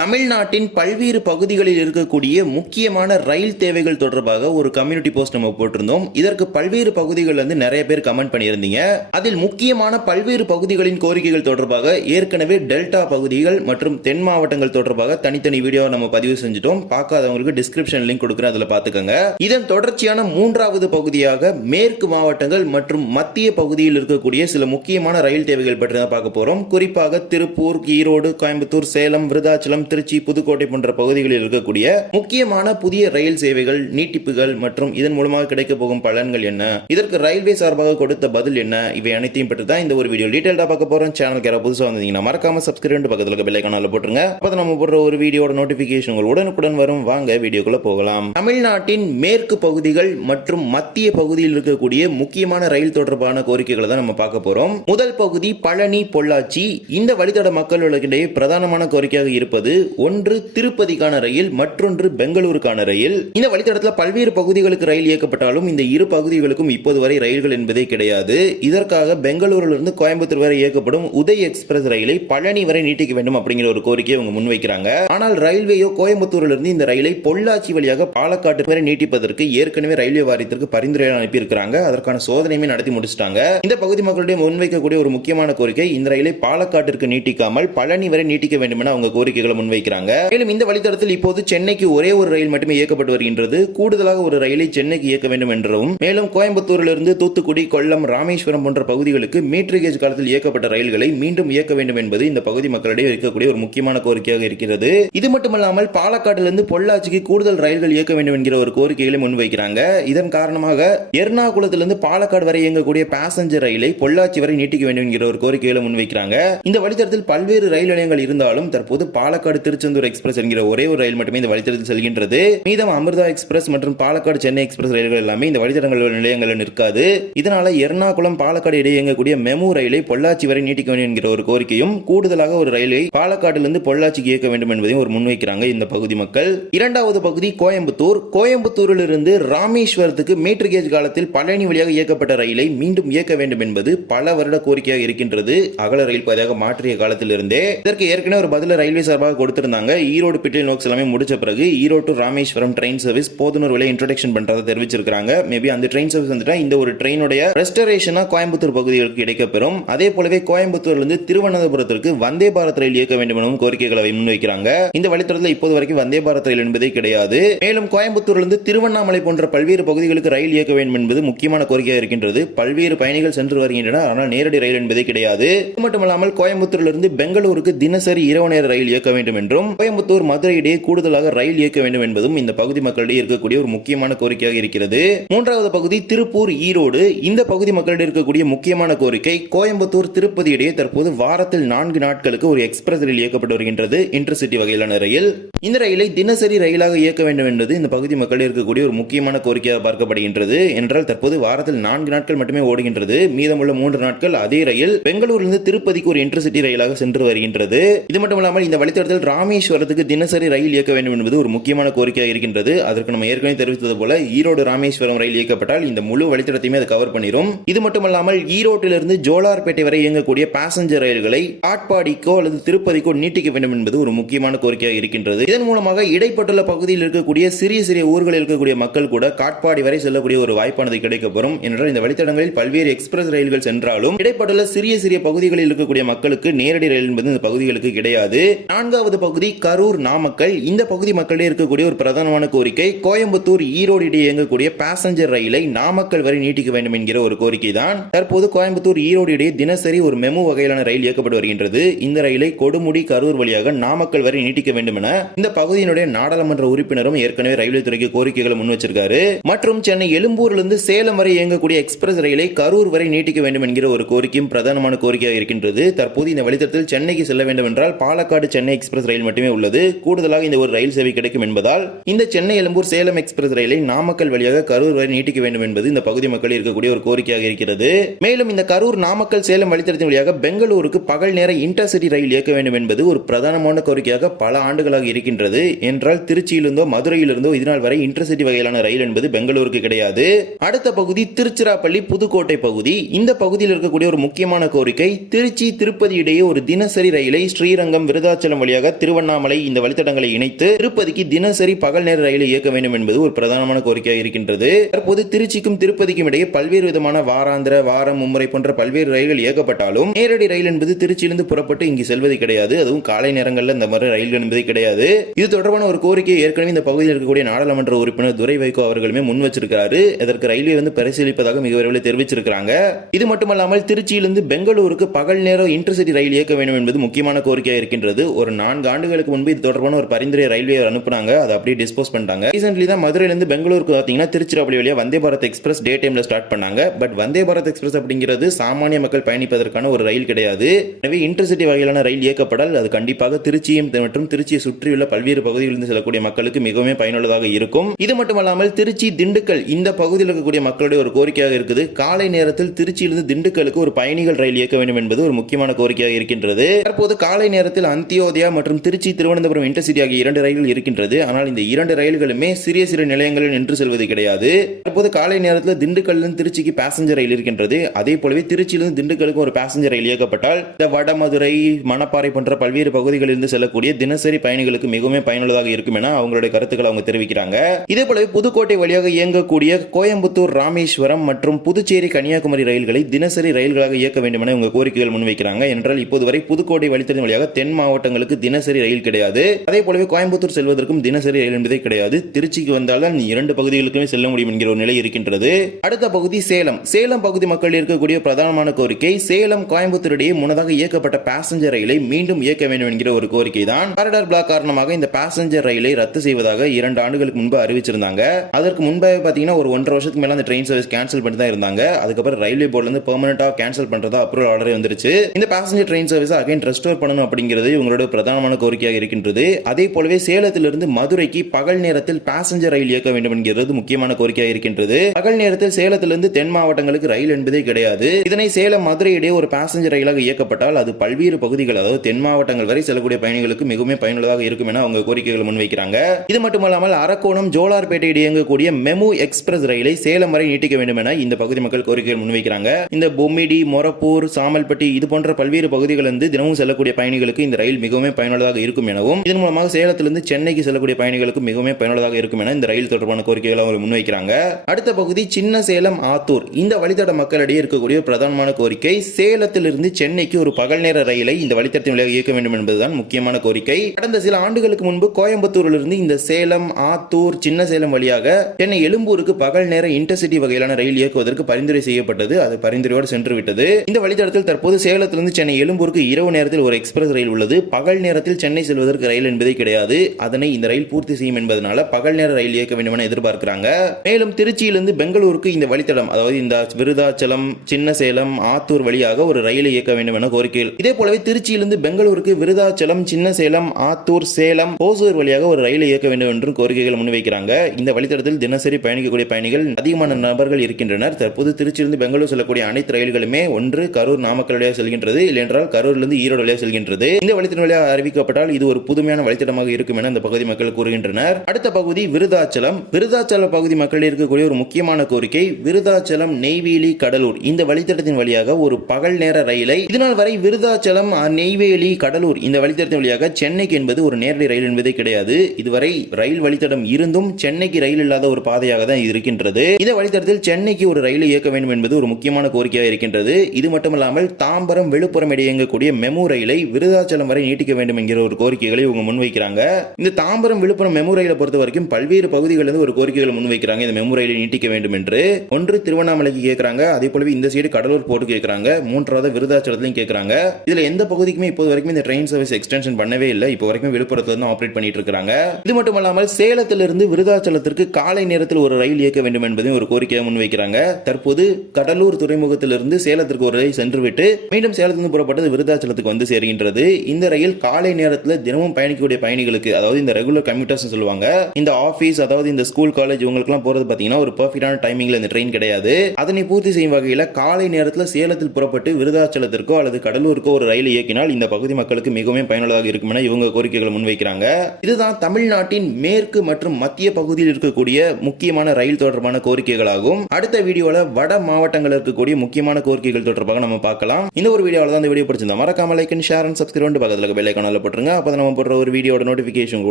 தமிழ்நாட்டின் பல்வேறு பகுதிகளில் இருக்கக்கூடிய முக்கியமான ரயில் தேவைகள் தொடர்பாக ஒரு கம்யூனிட்டி போஸ்ட் நம்ம போட்டிருந்தோம். இதற்கு பல்வேறு பகுதிகள் வந்து நிறைய பேர் கமெண்ட் பண்ணியிருந்தீங்க. அதில் முக்கியமான பல்வேறு பகுதிகளின் கோரிக்கைகள் தொடர்பாக ஏற்கனவே டெல்டா பகுதிகள் மற்றும் தென் மாவட்டங்கள் தொடர்பாக தனித்தனி வீடியோ நம்ம பதிவு செஞ்சுட்டோம். பார்க்காதவங்களுக்கு டிஸ்கிரிப்ஷன் லிங்க் கொடுக்குறேன் அதில் பார்த்துக்கோங்க. இதன் தொடர்ச்சியான மூன்றாவது பகுதியாக மேற்கு மாவட்டங்கள் மற்றும் மத்திய பகுதியில் இருக்கக்கூடிய சில முக்கியமான ரயில் தேவைகள் பற்றி தான் பார்க்க போறோம். குறிப்பாக திருப்பூர் ஈரோடு கோயம்புத்தூர் சேலம் விருதாச்சலம் திருச்சி புதுக்கோட்டை போன்ற பகுதிகளில் இருக்கக்கூடிய முக்கியமான புதிய ரயில் சேவைகள் நீட்டிப்புகள் மற்றும் இதன் மூலமாக கிடைக்க போகும் பலன்கள் என்ன? இதற்கு ரயில்வே சார்பாக கொடுத்த பதில் என்ன? இவை அனைத்தையும் பற்றி தான் இந்த ஒரு வீடியோ டீடைல்டா பார்க்க போறோம். சேனலுக்கு யாராவது புதுசாக வந்தீங்கன்னா மறக்காம சப்ஸ்கிரைப் பக்கத்தில் இருக்க பெல் போட்டுருங்க. அப்போ நம்ம போடுற ஒரு வீடியோட நோட்டிபிகேஷன் உங்கள் உடனுக்குடன் வரும். வாங்க வீடியோக்குள்ள போகலாம். தமிழ்நாட்டின் மேற்கு பகுதிகள் மற்றும் மத்திய பகுதியில் இருக்கக்கூடிய முக்கியமான ரயில் தொடர்பான கோரிக்கைகளை தான் நம்ம பார்க்க போறோம். முதல் பகுதி பழனி பொள்ளாச்சி. இந்த வழித்தட மக்களுக்கிடையே பிரதானமான கோரிக்கையாக இருப்பது ஒன்று திருப்பதிக்கான ரயில் மற்றொன்று பெங்களூருக்கான ரயில். இந்த வழித்தடத்தில் பல்வேறு பகுதிகளுக்கு ரயில் இயக்கப்பட்டாலும் இந்த இரு பகுதிகளுக்கும் இப்போது வரை ரயில்கள் என்பதே கிடையாது. இதற்காக பெங்களூரிலிருந்து கோயம்புத்தூர் வரை இயக்கப்படும் உதய் எக்ஸ்பிரஸ் ரயிலை பழனி வரை நீட்டிக்க வேண்டும் அப்படிங்கிற ஒரு கோரிக்கையை அவங்க முன்வைக்கிறாங்க. ஆனால் ரயில்வேயோ கோயம்புத்தூரிலிருந்து இந்த ரயிலை பொள்ளாச்சி வழியாக பாலக்காட்டு வரை நீட்டிப்பதற்கு ஏற்கனவே ரயில்வே வாரியத்திற்கு பரிந்துரை அனுப்பியிருக்கிறாங்க. அதற்கான சோதனையுமே நடத்தி முடிச்சிட்டாங்க. இந்த பகுதி மக்களுடைய முன்வைக்கக்கூடிய ஒரு முக்கியமான கோரிக்கை இந்த ரயிலை பாலக்காட்டிற்கு நீட்டிக்காமல் பழனி வரை நீட்டிக்க வேண்டும் என அவங்க கோரிக்கைகளை முன்வைக்கிறாங்க. மேலும் இந்த வழித்தடத்தில் இப்போது சென்னைக்கு ஒரே ஒரு ரயில் மட்டுமே இயக்கப்பட்டு வருகின்றது. கூடுதலாக ஒரு ரயிலை சென்னைக்கு இயக்க வேண்டும் என்றும் மேலும் கோயம்புத்தூரிலிருந்து தூத்துக்குடி கொல்லம் ராமேஸ்வரம் போன்ற பகுதிகளுக்கு மீட்டர் கேஜ் காலத்தில் இயக்கப்பட்ட ரயில்களை மீண்டும் இயக்க வேண்டும் என்பது இந்த பகுதி மக்களிடையே இருக்கக்கூடிய ஒரு முக்கியமான கோரிக்கையாக இருக்கிறது. இது மட்டுமல்லாமல் பாலக்காட்டிலிருந்து பொள்ளாச்சிக்கு கூடுதல் ரயில்கள் இயக்க வேண்டும் என்கிற ஒரு கோரிக்கைகளை முன்வைக்கிறாங்க. இதன் காரணமாக எர்ணாகுளத்திலிருந்து பாலக்காடு வரை இயங்கக்கூடிய பாசஞ்சர் ரயிலை பொள்ளாச்சி வரை நீட்டிக்க வேண்டும் என்கிற ஒரு கோரிக்கைகளை முன்வைக்கிறாங்க. இந்த வழித்தடத்தில் பல்வேறு ரயில் நிலையங்கள் இருந்தாலும் தற்போது பாலக்காடு திருச்செந்தூர் எக்ஸ்பிரஸ் என்கிற ஒரே ஒரு ரயில் மட்டுமே இந்த வழித்தடத்தில் செல்கின்றது. மீதம் அமிர்தா எக்ஸ்பிரஸ் மற்றும் பாலக்காடு சென்னை எக்ஸ்பிரஸ் ரயில்கள் எல்லாமே இந்த வழித்தடங்கள் நிலையங்களில் நிற்காது. இதனால எர்ணாகுளம் பாலக்காடு இடையே இயங்கக்கூடிய மெமு ரயிலை பொள்ளாச்சி வரை நீட்டிக்க வேண்டும் என்கிற ஒரு கோரிக்கையும் கூடுதலாக ஒரு ரயிலை பாலக்காட்டிலிருந்து பொள்ளாச்சிக்கு இயக்க வேண்டும் என்பதையும் ஒரு முன்வைக்கிறாங்க இந்த பகுதி மக்கள். இரண்டாவது பகுதி கோயம்புத்தூர். கோயம்புத்தூரிலிருந்து ராமேஸ்வரத்துக்கு மீட்டர் கேஜ் காலத்தில் பழனி வழியாக இயக்கப்பட்ட ரயிலை மீண்டும் இயக்க வேண்டும் என்பது பல வருட கோரிக்கையாக இருக்கின்றது. அகல ரயில் பாதையாக மாற்றிய காலத்திலிருந்தே. இதற்கு ஏற்கனவே ஒரு பதில ரயில்வே சார்பாக கொடுத்திருந்தாங்க. ஈரோடு பிட்டில் நோக்ஸ் எல்லாமே முடிச்ச பிறகு Erode to Rameswaram train service Podanur விலை இன்ட்ரடக்ஷன் பண்றதை தெரிவிச்சிருக்காங்க மேபி அந்த ட்ரெயின் சர்வீஸ் வந்துட்டா இந்த ஒரு ட்ரெயினுடைய ரெஸ்டரேஷனாக கோயம்புத்தூர் பகுதிகளுக்கு கிடைக்கப்பெறும். அதே போலவே கோயம்புத்தூர்லேருந்து திருவனந்தபுரத்திற்கு வந்தே பாரத் ரயில் இயக்க வேண்டும் எனவும் கோரிக்கைகளை முன்வைக்கிறாங்க. இந்த வழித்தடத்தில் இப்போது வரைக்கும் வந்தே பாரத் ரயில் என்பதே கிடையாது. மேலும் கோயம்புத்தூர்லேருந்து திருவண்ணாமலை போன்ற பல்வேறு பகுதிகளுக்கு ரயில் இயக்க வேண்டும் என்பது முக்கியமான கோரிக்கையாக இருக்கின்றது. பல்வேறு பயணிகள் சென்று வருகின்றனர். ஆனால் நேரடி ரயில் என்பதே கிடையாது. இது மட்டுமல்லாமல் கோயம்புத்தூரிலிருந்து பெங்களூருக்கு தினசரி இரவு நேர ரயில் இயக்க வேண்டும் என்றும் கோயம்புத்தூர் மதுரை இடையே கூடுதலாக ரயில் இயக்க வேண்டும் என்பதும் இந்த பகுதி மக்களிடையே இருக்கக்கூடிய ஒரு முக்கியமான கோரிக்கையாக இருக்கிறது. மூன்றாவது பகுதி திருப்பூர் ஈரோடு. இந்த பகுதி மக்களிடையே இருக்கக்கூடிய முக்கியமான கோரிக்கை கோயம்புத்தூர் திருப்பதி இடையே தற்போது வாரத்தில் நான்கு நாட்களுக்கு ஒரு எக்ஸ்பிரஸ் ரயில் இயக்கப்பட்டு வருகின்றது. இன்டர்சிட்டி வகையிலான ரயில். இந்த ரயிலை தினசரி ரயிலாக இயக்க வேண்டும் என்பது இந்த பகுதி மக்கள் இருக்கக்கூடிய ஒரு முக்கியமான கோரிக்கையாக பார்க்கப்படுகின்றது. என்றால் தற்போது வாரத்தில் நான்கு நாட்கள் மட்டுமே ஓடுகின்றது. மீதமுள்ள மூன்று நாட்கள் அதே ரயில் பெங்களூரிலிருந்து திருப்பதிக்கு ஒரு இன்டர்சிட்டி ரயிலாக சென்று வருகின்றது. இது மட்டுமல்லாமல் இந்த வழித்தடத்தில் ராமேஸ்வரத்துக்கு தினசரி ரயில் இயக்க வேண்டும் என்பது ஒரு முக்கியமான கோரிக்கையாக இருக்கின்றது. அதற்கு நம்ம ஏற்கனவே தெரிவித்தது போல ஈரோடு ராமேஸ்வரம் ரயில் இயக்கப்பட்டால் இந்த முழு வழித்தடத்தையுமே அது கவர் பண்ணிடும் இது மட்டுமல்லாமல் ஈரோட்டிலிருந்து ஜோலார்பேட்டை வரை இயங்கக்கூடிய பாசஞ்சர் ரயில்களை காட்பாடிக்கோ அல்லது திருப்பதிக்கோ நீட்டிக்க வேண்டும் என்பது ஒரு முக்கியமான கோரிக்கையாக இருக்கின்றது. இதன் மூலமாக இடைப்பட்டுள்ள பகுதியில் இருக்கக்கூடிய சிறிய சிறிய ஊர்களில் இருக்கக்கூடிய மக்கள் கூட காட்பாடி வரை செல்லக்கூடிய ஒரு வாய்ப்பானது கிடைக்கப்பெறும். என்றால் இந்த வழித்தடங்களில் பல்வேறு எக்ஸ்பிரஸ் ரயில்கள் சென்றாலும் இடைப்பட்டுள்ள சிறிய சிறிய பகுதிகளில் இருக்கக்கூடிய மக்களுக்கு நேரடி ரயில் என்பது இந்த பகுதிகளுக்கு கிடையாது. நான்காவது பகுதி கரூர் நாமக்கல். இந்த பகுதி மக்களிடையே இருக்கக்கூடிய ஒரு பிரதானமான கோரிக்கை கோயம்புத்தூர் ஈரோடு இடையே இயங்கக்கூடிய பாசஞ்சர் ரயிலை நாமக்கல் வரை நீட்டிக்க வேண்டும் என்கிற ஒரு கோரிக்கை தான் தற்போது கோயம்புத்தூர் ஈரோடு இடையே தினசரி ஒரு மெமு வகையிலான ரயில் இயக்கப்பட்டு வருகின்றது. இந்த ரயிலை கொடுமுடி கரூர் வழியாக நாமக்கல் வரை நீட்டிக்க வேண்டும் என இந்த பகுதியினுடைய நாடாளுமன்ற உறுப்பினரும் ஏற்கனவே ரயில்வே துறைக்கு கோரிக்கைகளை முன் வச்சிருக்காரு. மற்றும் சென்னை எழும்பூரிலிருந்து சேலம் வரை இயங்கக்கூடிய எக்ஸ்பிரஸ் ரயிலை கரூர் வரை நீட்டிக்க வேண்டும் என்கிற ஒரு கோரிக்கையும் பிரதானமான கோரிக்கையாக இருக்கின்றது. தற்போது இந்த வழித்தடத்தில் சென்னைக்கு செல்ல வேண்டும் என்றால் பாலக்காடு சென்னை எக்ஸ்பிரஸ் ரயில் மட்டுமே உள்ளது. கூடுதலாக இந்த ஒரு ரயில் சேவை கிடைக்கும் என்பதால் இந்த சென்னை எழும்பூர் சேலம் எக்ஸ்பிரஸ் ரயிலை நாமக்கல் வழியாக கரூர் வரை நீட்டிக்க வேண்டும் என்பது இந்த பகுதி மக்கள் இருக்கக்கூடிய ஒரு கோரிக்கையாக இருக்கிறது. மேலும் இந்த கரூர் நாமக்கல் சேலம் வழித்தடத்தின் வழியாக பெங்களூருக்கு பகல் நேர இன்டர்சிட்டி ரயில் இயக்க வேண்டும் என்பது ஒரு பிரதானமான கோரிக்கையாக பல ஆண்டுகளாக இருக்கின்றது. இருக்கின்றது என்றால் திருச்சியிலிருந்தோ மதுரையிலிருந்தோ இதனால் வரை இன்டர்சிட்டி வகையிலான ரயில் என்பது பெங்களூருக்கு கிடையாது. அடுத்த பகுதி திருச்சிராப்பள்ளி புதுக்கோட்டை பகுதி. இந்த பகுதியில் இருக்கக்கூடிய ஒரு முக்கியமான கோரிக்கை திருச்சி திருப்பதி இடையே ஒரு தினசரி ரயிலை ஸ்ரீரங்கம் விருதாச்சலம் வழியாக திருவண்ணாமலை இந்த வழித்தடங்களை இணைத்து திருப்பதிக்கு தினசரி பகல் நேர ரயிலை இயக்க வேண்டும் என்பது ஒரு பிரதானமான கோரிக்கையாக இருக்கின்றது. தற்போது திருச்சிக்கும் திருப்பதிக்கும் இடையே பல்வேறு விதமான வாராந்திர வாரம் மும்முறை போன்ற பல்வேறு ரயில்கள் இயக்கப்பட்டாலும் நேரடி ரயில் என்பது திருச்சியிலிருந்து புறப்பட்டு இங்கு செல்வது கிடையாது. அதுவும் காலை நேரங்களில் இந்த மாதிரி ரயில்கள் என்பது கிடையாது. இது தொடர்பான ஒரு கோரிக்கையை ஏற்கனவே இந்த பகுதியில் இருக்கக்கூடிய நாடாளுமன்ற உறுப்பினர் துரை வைகோ அவர்களுமே முன் வச்சிருக்கிறாரு இதற்கு ரயில்வே வந்து பரிசீலிப்பதாக மிக விரைவில் தெரிவிச்சிருக்கிறாங்க. இது மட்டுமல்லாமல் திருச்சியிலிருந்து பெங்களூருக்கு பகல் நேரம் இன்டர்சிட்டி ரயில் இயக்க வேண்டும் என்பது முக்கியமான கோரிக்கையாக இருக்கின்றது. ஒரு நான்கு ஆண்டுகளுக்கு முன்பு இது தொடர்பான ஒரு பரிந்துரை ரயில்வே அனுப்புனாங்க. அதை அப்படியே டிஸ்போஸ் பண்ணிட்டாங்க. ரீசென்ட்லி தான் மதுரையிலிருந்து பெங்களூருக்கு பார்த்தீங்கன்னா திருச்சிராப்பள்ளி வழியாக வந்தே பாரத் எக்ஸ்பிரஸ் டே டைம்ல ஸ்டார்ட் பண்ணாங்க. பட் வந்தே பாரத் எக்ஸ்பிரஸ் அப்படிங்கிறது சாமானிய மக்கள் பயணிப்பதற்கான ஒரு ரயில் கிடையாது. எனவே இன்டர்சிட்டி வகையிலான ரயில் இயக்கப்படால் அது கண்டிப்பாக திருச்சியும் மற்றும் திருச்சியை சுற்றியுள்ள உள்ள பல்வேறு பகுதிகளிலிருந்து செல்லக்கூடிய மக்களுக்கு மிகவும் பயனுள்ளதாக இருக்கும். இது மட்டுமல்லாமல் திருச்சி திண்டுக்கல் இந்த பகுதியில் இருக்கக்கூடிய மக்களுடைய ஒரு கோரிக்கையாக இருக்குது. காலை நேரத்தில் திருச்சியிலிருந்து திண்டுக்கலுக்கு ஒரு பயணிகள் ரயில் இயக்க வேண்டும் என்பது ஒரு முக்கியமான கோரிக்கையாக இருக்கின்றது. தற்போது காலை நேரத்தில் அந்தியோதயா மற்றும் திருச்சி திருவனந்தபுரம் இன்டர்சிட்டி ஆகிய இரண்டு ரயில்கள் இருக்கின்றது. ஆனால் இந்த இரண்டு ரயில்களுமே சிறிய சிறு நிலையங்களில் நின்று செல்வது கிடையாது. தற்போது காலை நேரத்தில் திண்டுக்கல்லிருந்து திருச்சிக்கு பேசஞ்சர் ரயில் இருக்கின்றது. அதே போலவே திருச்சியிலிருந்து திண்டுக்கலுக்கு ஒரு பேசஞ்சர் ரயில் இயக்கப்பட்டால் இந்த வடமதுரை மணப்பாறை போன்ற பல்வேறு பகுதிகளிலிருந்து செல்லக்கூடிய தினசரி பயணிகளுக்கு மிகவும் பயனுள்ளதாக இருக்கும் என அவங்களுடைய கருத்துக்களை அவங்க தெரிவிக்கிறாங்க. இதே போல புதுக்கோட்டை வழியாக இயங்கக்கூடிய கோயம்புத்தூர் ராமேஸ்வரம் மற்றும் புதுச்சேரி கன்னியாகுமரி ரயில்களை தினசரி ரயில்களாக இயக்க வேண்டும் என இவங்க கோரிக்கைகள் முன்வைக்கிறாங்க. என்றால் இப்போது வரை புதுக்கோட்டை வழித்தடம் வழியாக தென் மாவட்டங்களுக்கு தினசரி ரயில் கிடையாது. அதே போலவே கோயம்புத்தூர் செல்வதற்கும் தினசரி ரயில் என்பதே கிடையாது. திருச்சிக்கு வந்தால்தான் இரண்டு பகுதிகளுக்குமே செல்ல முடியும் என்கிற ஒரு நிலை இருக்கின்றது. அடுத்த பகுதி சேலம். சேலம் பகுதி மக்கள் இருக்கக்கூடிய பிரதானமான கோரிக்கை சேலம் கோயம்புத்தூர் இடையே முன்னதாக இயக்கப்பட்ட பேசஞ்சர் ரயிலை மீண்டும் இயக்க வேண்டும் என்கிற ஒரு கோரிக்கை தான் காரிடார் பிளாக் காரணமாக இந்த பேசஞ்சர் ரயிலை ரத்து செய்வதாக இரண்டு ஆண்டுகளுக்கு முன்பு அறிவிச்சிருந்தாங்க. அதற்கு முன்பே பார்த்தீங்கன்னா ஒரு ஒன்றரை வருஷத்துக்கு மேல அந்த ட்ரெயின் சர்வீஸ் கேன்சல் பண்ணி தான் இருந்தாங்க. அதுக்கப்புறம் ரயில்வே போர்ட்ல இருந்து பெர்மனண்டா கேன்சல் பண்றதா அப்ரூவல் ஆர்டரே வந்துருச்சு. இந்த passenger train service again restore பண்ணணும் அப்படிங்கிறது இவங்களோட பிரதானமான கோரிக்கையாக இருக்கின்றது. அதே போலவே சேலத்திலிருந்து மதுரைக்கு பகல் நேரத்தில் பேசஞ்சர் ரயில் இயக்க வேண்டும் என்கிறது முக்கியமான கோரிக்கையாக இருக்கின்றது. பகல் நேரத்தில் சேலத்திலிருந்து தென் மாவட்டங்களுக்கு ரயில் என்பதே கிடையாது. இதனை சேலம் மதுரை இடையே ஒரு பேசஞ்சர் ரயிலாக இயக்கப்பட்டால் அது பல்வேறு பகுதிகள் அதாவது தென் மாவட்டங்கள் வரை செல்லக்கூடிய பயணிகளுக்கு மிகவும் பயனுள்ளதாக இருக்கும் என அவங்க கோரிக்கைகளை முன்வைக்கிறாங்க. இது மட்டுமல்லாமல் அரக்கோணம் ஜோலார்பேட்டை இயங்கக்கூடிய மெமு எக்ஸ்பிரஸ் ரயிலை சேலம் வரை நீட்டிக்க வேண்டும் என இந்த பகுதி மக்கள் கோரிக்கைகள் முன்வைக்கிறாங்க. இந்த பொம்மிடி மொரப்பூர் சாமல்பட்டி இது போன்ற பல்வேறு பகுதிகளிலிருந்து தினமும் செல்லக்கூடிய பயணிகளுக்கு இந்த ரயில் மிகவும் பயனுள்ளதாக இருக்கும் எனவும் இதன் மூலமாக சேலத்திலிருந்து சென்னைக்கு செல்லக்கூடிய பயணிகளுக்கு மிகவும் பயனுள்ளதாக இருக்கும் என இந்த ரயில் தொடர்பான கோரிக்கைகளை அவங்க முன்வைக்கிறாங்க. அடுத்த பகுதி சின்ன சேலம் ஆத்தூர். இந்த வழித்தட மக்களிடையே இருக்கக்கூடிய பிரதானமான கோரிக்கை சேலத்திலிருந்து சென்னைக்கு ஒரு பகல் நேர ரயிலை இந்த வழித்தடத்தின் வழியாக இயக்க வேண்டும் என்பதுதான் முக்கியமான கோரிக்கை. கடந்த சில ஆண்டுகளுக்கு முன்பு கோயம்புத்தூரிலிருந்து இந்த சேலம் ஆத்தூர் சின்ன சேலம் வழியாக சென்னை எழும்பூருக்கு பகல் நேர இன்டர்சிட்டி வகையிலான ரயில் இயக்குவதற்கு பரிந்துரை செய்யப்பட்டது. அது பரிந்துரையோடு சென்று விட்டது இந்த வழித்தடத்தில் தற்போது சேலத்திலிருந்து சென்னை எழும்பூருக்கு இரவு நேரத்தில் ஒரு எக்ஸ்பிரஸ் ரயில் உள்ளது. பகல் நேரத்தில் சென்னை செல்வதற்கு ரயில் என்பதே கிடையாது. அதனை இந்த ரயில் பூர்த்தி செய்யும் என்பதனால பகல் நேர ரயில் இயக்க வேண்டும் என எதிர்பார்க்கிறாங்க. மேலும் திருச்சியிலிருந்து பெங்களூருக்கு இந்த வழித்தடம் அதாவது இந்த விருதாச்சலம் சின்ன சேலம் ஆத்தூர் வழியாக ஒரு ரயிலை இயக்க வேண்டும் என கோரிக்கை இதே போலவே திருச்சியிலிருந்து பெங்களூருக்கு விருதாச்சலம் சின்ன சேலம் ஆத்தூர் சேலம் ஓசூர் வழியாக ஒரு ரயிலை இயக்க வேண்டும் என்றும் கோரிக்கைகள் முன்வைக்கிறாங்க. இந்த வழித்தடத்தில் தினசரி பயணிக்கக்கூடிய பயணிகள் அதிகமான நபர்கள் இருக்கின்றனர். தற்போது திருச்சியிலிருந்து பெங்களூர் செல்லக்கூடிய அனைத்து ரயில்களுமே ஒன்று கரூர் நாமக்கல் வழியாக செல்கின்றது. இல்லையென்றால் கரூரிலிருந்து ஈரோடு வழியாக செல்கின்றது. இந்த வழித்தடம் வழியாக அறிவிக்கப்பட்டால் இது ஒரு புதுமையான வழித்தடமாக இருக்கும் என இந்த பகுதி மக்கள் கூறுகின்றனர். அடுத்த பகுதி விருதாச்சலம். விருதாச்சல பகுதி மக்கள் இருக்கக்கூடிய ஒரு முக்கியமான கோரிக்கை விருதாச்சலம் நெய்வேலி கடலூர். இந்த வழித்தடத்தின் வழியாக ஒரு பகல் நேர ரயிலை இதனால் வரை விருதாச்சலம் நெய்வேலி கடலூர் இந்த வழித்தடத்தின் வழியாக சென்னைக்கு என்பது ஒரு நேரடி ரயில் என்பதே கிடையாது. இதுவரை ரயில் வழித்தடம் இருந்தும் சென்னைக்கு ரயில் இல்லாத ஒரு பாதையாக தான் இருக்கின்றது. இந்த வழித்தடத்தில் சென்னைக்கு ஒரு ரயில் இயக்க வேண்டும் என்பது ஒரு முக்கியமான கோரிக்கையாக இருக்கின்றது. இது மட்டுமல்லாமல் தாம்பரம் விழுப்புரம் இடையே இயங்கக்கூடிய மெமு ரயிலை விருதாச்சலம் வரை நீட்டிக்க வேண்டும் என்கிற ஒரு கோரிக்கைகளை இவங்க முன்வைக்கிறாங்க. இந்த தாம்பரம் விழுப்புரம் மெமு ரயிலை பொறுத்த வரைக்கும் பல்வேறு பகுதிகளிலிருந்து ஒரு கோரிக்கைகளை முன்வைக்கிறாங்க. இந்த மெமு ரயிலை நீட்டிக்க வேண்டும் என்று. ஒன்று திருவண்ணாமலைக்கு கேட்கிறாங்க அதே போலவே இந்த சைடு கடலூர் போட்டு கேட்கிறாங்க மூன்றாவது விருதாச்சலத்திலையும் கேட்கிறாங்க இதுல எந்த பகுதிக்குமே இப்போ வரைக்கும் இந்த ட்ரெயின் சர்வீஸ் எக்ஸ்டென்ஷன் பண்ணவே இல்லை. இப்போ வரைக்கும் விழுப்புரத்தில் வந்து ஆப்ரேட் பண்ணிட்டு இருக்காங்க இது மட்டும் இல்லாமல் சேலத்திலிருந்து விருதாச்சலத்திற்கு காலை நேரத்தில் ஒரு ரயில் இயக்க வேண்டும் என்பதையும் ஒரு கோரிக்கையை முன்வைக்கிறாங்க. தற்போது கடலூர் துறைமுகத்திலிருந்து சேலத்திற்கு ஒரு ரயில் சென்றுவிட்டு மீண்டும் சேலத்திலிருந்து புறப்பட்டது விருதாச்சலத்துக்கு வந்து சேர்கின்றது. இந்த ரயில் காலை நேரத்தில் தினமும் பயணிக்கக்கூடிய பயணிகளுக்கு அதாவது இந்த ரெகுலர் கம்யூட்டர்ஸ் சொல்லுவாங்க இந்த ஆபீஸ் அதாவது இந்த ஸ்கூல் காலேஜ் இவங்களுக்குலாம் போறது பாத்தீங்கன்னா ஒரு பர்ஃபெக்டான டைமிங்ல இந்த ட்ரெயின் கிடையாது. அதனை பூர்த்தி செய்யும் வகையில் காலை நேரத்தில் சேலத்தில் புறப்பட்டு விருதாச்சலத்திற்கோ அல்லது கடலூருக்கோ ஒரு ரயில் இயக்கினால் இந்த பகுதி மக்களுக்கு மிகவும் பயனுள்ளதாக இருக்கும் என இவங்க கோரிக்கைகளை முன்வை வைக்கிறாங்க. இதுதான் தமிழ்நாட்டின் மேற்கு மற்றும் மத்திய பகுதியில் இருக்கக்கூடிய முக்கியமான ரயில் தொடர்பான கோரிக்கைகளாகும். அடுத்த வீடியோல வட மாவட்டங்கள் இருக்கக்கூடிய முக்கியமான கோரிக்கைகள் தொடர்பாக நம்ம பார்க்கலாம். இந்த ஒரு வீடியோவில் தான் இந்த வீடியோ பிடிச்சிருந்தா மறக்காம like and share and subscribe பக்கத்தில் பெல் ஐக்கானில் போட்டுருங்க. அப்போ நம்ம போடுற ஒரு வீடியோட நோட்டிஃபிகேஷன்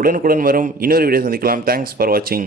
உடனுக்குடன் வரும். இன்னொரு வீடியோ சந்திக்கலாம். தேங்க்ஸ் ஃபார் வாட்சிங்